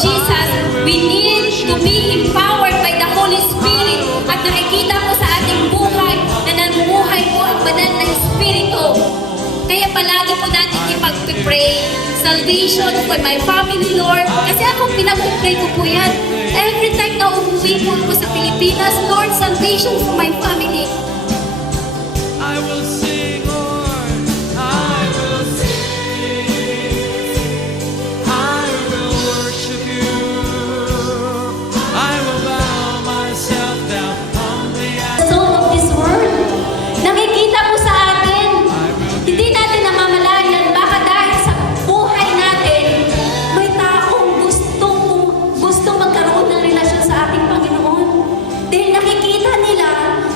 Jesus, we need to be empowered by the Holy Spirit. At nakikita ko sa ating buhay na namumuhay po ang banal na Espiritu. Kaya palagi po natin ipag-pray. Salvation for my family, Lord. Kasi ako, pinag-pray ko po yan. Every time na umuwi po ako sa Pilipinas, Lord, salvation for my family. I will sing, Lord, I will sing, I will worship you, I will bow myself down humbly at So of this world, nakikita po sa atin, hindi natin namamalayan, baka dahil sa buhay natin, may taong gustong magkaroon ng relasyon sa ating Panginoon. Dahil nakikita nila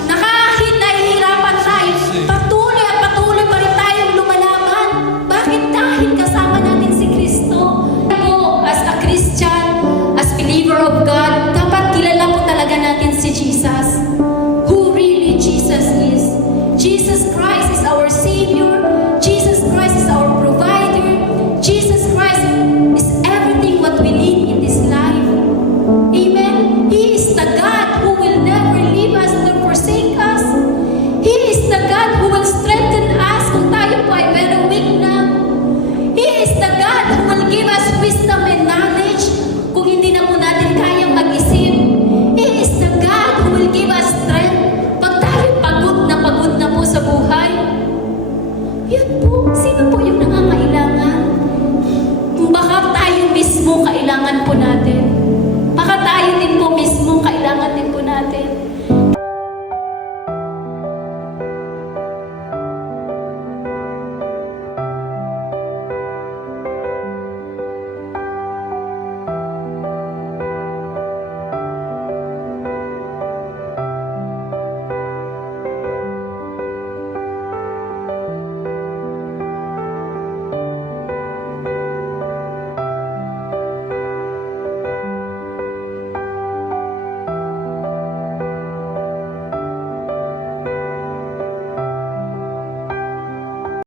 na kahit nahihirapan tayo, patuloy at patuloy pa rin tayong lumalaban. Bakit? Dahil kasama natin si Kristo. Ako, as a Christian, as believer of God, dapat kilala po talaga natin si Jesus. Who really Jesus is. Jesus Christ is our Savior. Jesus Christ is our provider. Jesus Christ is everything what we need in this life. Amen. He is the God who will never leave us nor forsake us. He is the God who will strengthen us kung tayo po ay very weak na. He is the God who will give us wisdom and knowledge kung hindi na po natin kayang mag-isip. He is the God who will give us strength pag tayo pagod na po sa buhay. Yun po. Sino po yung